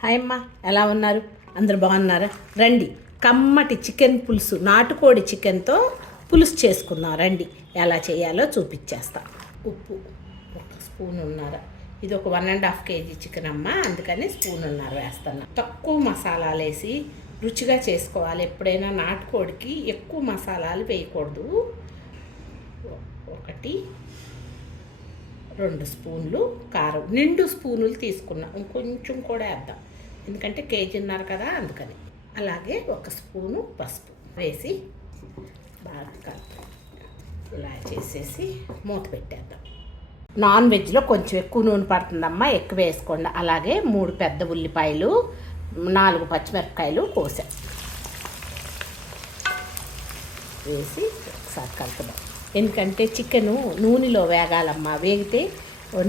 Hi అమ్మ, ఎలా ఉన్నారు? అందరు బాగున్నారా? రండి, కమ్మటి చికెన్ పులుసు, నాటుకోడి చికెన్తో పులుసు చేసుకుందాం. రండి, ఎలా చేయాలో చూపించేస్తా. ఉప్పు 1 స్పూన్ ఉన్నారా, ఇది ఒక 1.5 kg చికెన్ అమ్మ, అందుకని స్పూన్ ఉన్నారు వేస్తున్నా. తక్కువ మసాలాలు వేసి రుచిగా చేసుకోవాలి. ఎప్పుడైనా నాటుకోడికి ఎక్కువ మసాలాలు వేయకూడదు. 1-2 స్పూన్లు కారం, నిండు స్పూనులు తీసుకున్నా, ఇంకొంచెం కూడా వేద్దాం, ఎందుకంటే 1.5 kg కదా, అందుకని. అలాగే 1 స్పూను పసుపు వేసి బాగా కలుపు, ఇలా చేసేసి మూత పెట్టేద్దాం. నాన్ వెజ్లో కొంచెం ఎక్కువ నూనె పడుతుందమ్మా, ఎక్కువ వేసుకోండి. అలాగే 3 పెద్ద ఉల్లిపాయలు, 4 పచ్చిమిరపకాయలు కోసా వేసి ఒకసారి కలుపుదాం. ఎందుకంటే చికెను నూనెలో వేగాలమ్మా, వేగితే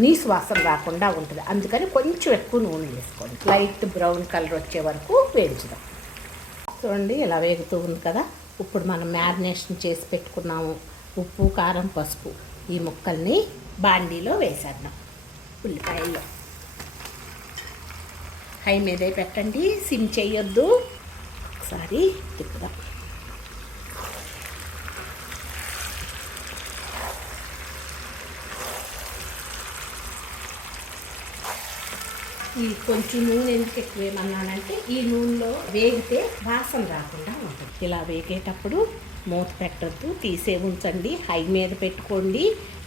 నీసు వాసన రాకుండా ఉంటుంది, అందుకని కొంచెం ఎక్కువ నూనె వేసుకోండి. లైట్ బ్రౌన్ కలర్ వచ్చే వరకు వేయించుదాం. చూడండి, ఇలా వేగుతూ ఉంది కదా. ఇప్పుడు మనం మ్యారినేషన్ చేసి పెట్టుకున్నాము ఉప్పు, కారం, పసుపు. ఈ ముక్కల్ని బాండీలో వేసేద్దాం. ఉల్లిపాయల్లో హై మీదే పెట్టండి, సిమ్ చేయొద్దు. ఒకసారి తిప్పుదాం. ఈ కొంచెం నూనె ఎందుకు ఎక్కువ ఏమన్నానంటే, ఈ నూనెలో వేగితే వాసన రాకుండా ఉంటుంది. ఇలా వేగేటప్పుడు మూత పెట్టద్దు, తీసే ఉంచండి. హై మీద పెట్టుకోండి,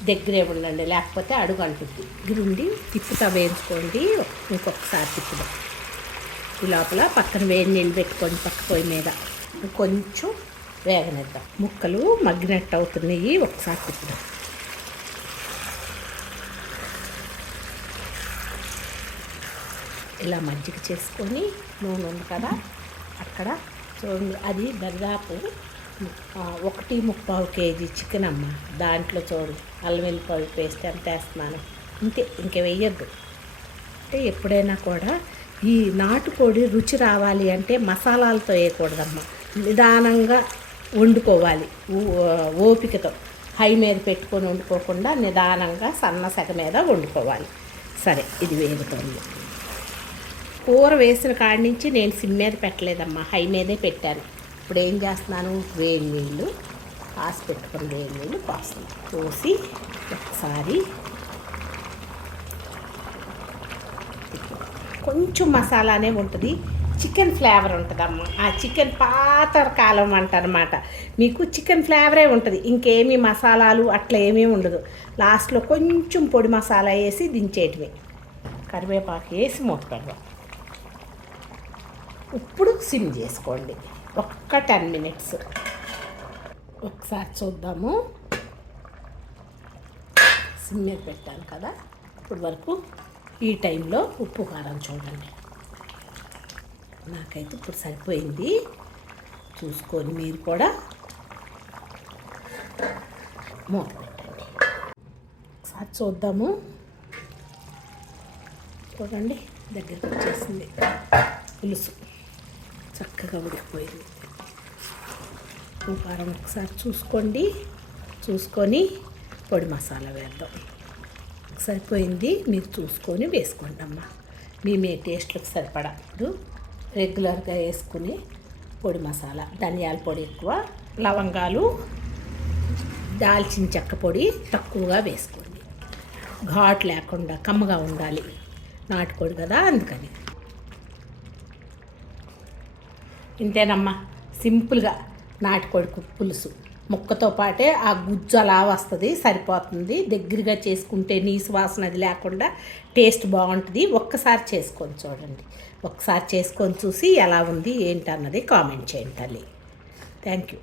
దగ్గరే ఉండండి, లేకపోతే అడుగు అంటుంది. గిరుండి తిప్పుతా వేయించుకోండి. ఇంకొకసారి తిప్పుదాం. ఈ లోపల పక్కన వేడి నీళ్ళు పెట్టుకోండి, పక్క పొయ్యి మీద. కొంచెం వేగనిద్దాం. ముక్కలు మగ్గినట్టు అవుతున్నాయి, ఒకసారి తిప్పుదాం. ఇలా మజ్జిగ చేసుకొని, నూనె ఉంది కదా అక్కడ చూడండి, అది దాదాపు 1.25 kg చికెన్ అమ్మ. దాంట్లో చూడండి, అల్లం వెల్లిపాయ పేస్ట్ ఎంత వేస్తున్నాను, ఇంతే, ఇంక వేయద్దు. అంటే ఎప్పుడైనా కూడా ఈ నాటుకోడి రుచి రావాలి అంటే మసాలాలతో వేయకూడదమ్మా, నిదానంగా వండుకోవాలి. ఓపికతో హై మీద పెట్టుకొని వండుకోకుండా నిదానంగా సన్న సెగ మీద వండుకోవాలి. సరే, ఇది వేగుతుంది. కూర వేసిన కాడి నుంచి నేను సిమ్ మీద పెట్టలేదమ్మా, హై మీదే పెట్టాను. ఇప్పుడు ఏం చేస్తున్నాను, వేడి నీళ్ళు కాసి పెట్టుకుని వేడి నీళ్ళు పోసి ఒకసారి కొంచెం మసాలానే ఉంటుంది, చికెన్ ఫ్లేవర్ ఉంటుందమ్మా. ఆ చికెన్ పాత కాలం అంటారనమాట, మీకు చికెన్ ఫ్లేవరే ఉంటుంది, ఇంకేమీ మసాలాలు అట్లా ఏమీ ఉండదు. లాస్ట్లో కొంచెం పొడి మసాలా వేసి దించేయటమే. కరివేపాకు వేసి మూత పెడదాం. ఇప్పుడు సిమ్ చేసుకోండి, ఒక్క 10 minutes. ఒకసారి చూద్దాము. సిమ్ మీద పెట్టాను కదా, ఇప్పుడు వరకు. ఈ టైంలో ఉప్పు కారం చూడండి, నాకైతే ఇప్పుడు సరిపోయింది. చూసుకొని మీరు కూడా మూత పెట్టండి. ఒకసారి చూద్దాము. చూడండి, దగ్గరికి వచ్చేసింది పులుసు, చక్కగా ఉడికిపోయింది. ఉప్పు కారం ఒకసారి చూసుకొని పొడి మసాలా వేద్దాం. సరిపోయింది, మీరు చూసుకొని వేసుకోండి అమ్మా, మీ టేస్ట్లకు సరిపడా. ఇప్పుడు రెగ్యులర్గా వేసుకుని పొడి మసాలా, ధనియాల పొడి ఎక్కువ, లవంగాలు, దాల్చిన చెక్క పొడి తక్కువగా వేసుకోండి. ఘాటు లేకుండా కమ్మగా ఉండాలి, నాటుకోడి కదా, అందుకని. ఇంతేనమ్మా, సింపుల్గా నాటుకోడి పులుసు. ముక్కతో పాటే ఆ గుజ్జు అలా వస్తుంది, సరిపోతుంది. దగ్గరగా చేసుకుంటే నీసు వాసన అది లేకుండా టేస్ట్ బాగుంటుంది. ఒక్కసారి చేసుకొని చూడండి, ఒకసారి చేసుకొని చూసి ఎలా ఉంది ఏంటి అన్నది కామెంట్ చేయండి తల్లి. Thank you.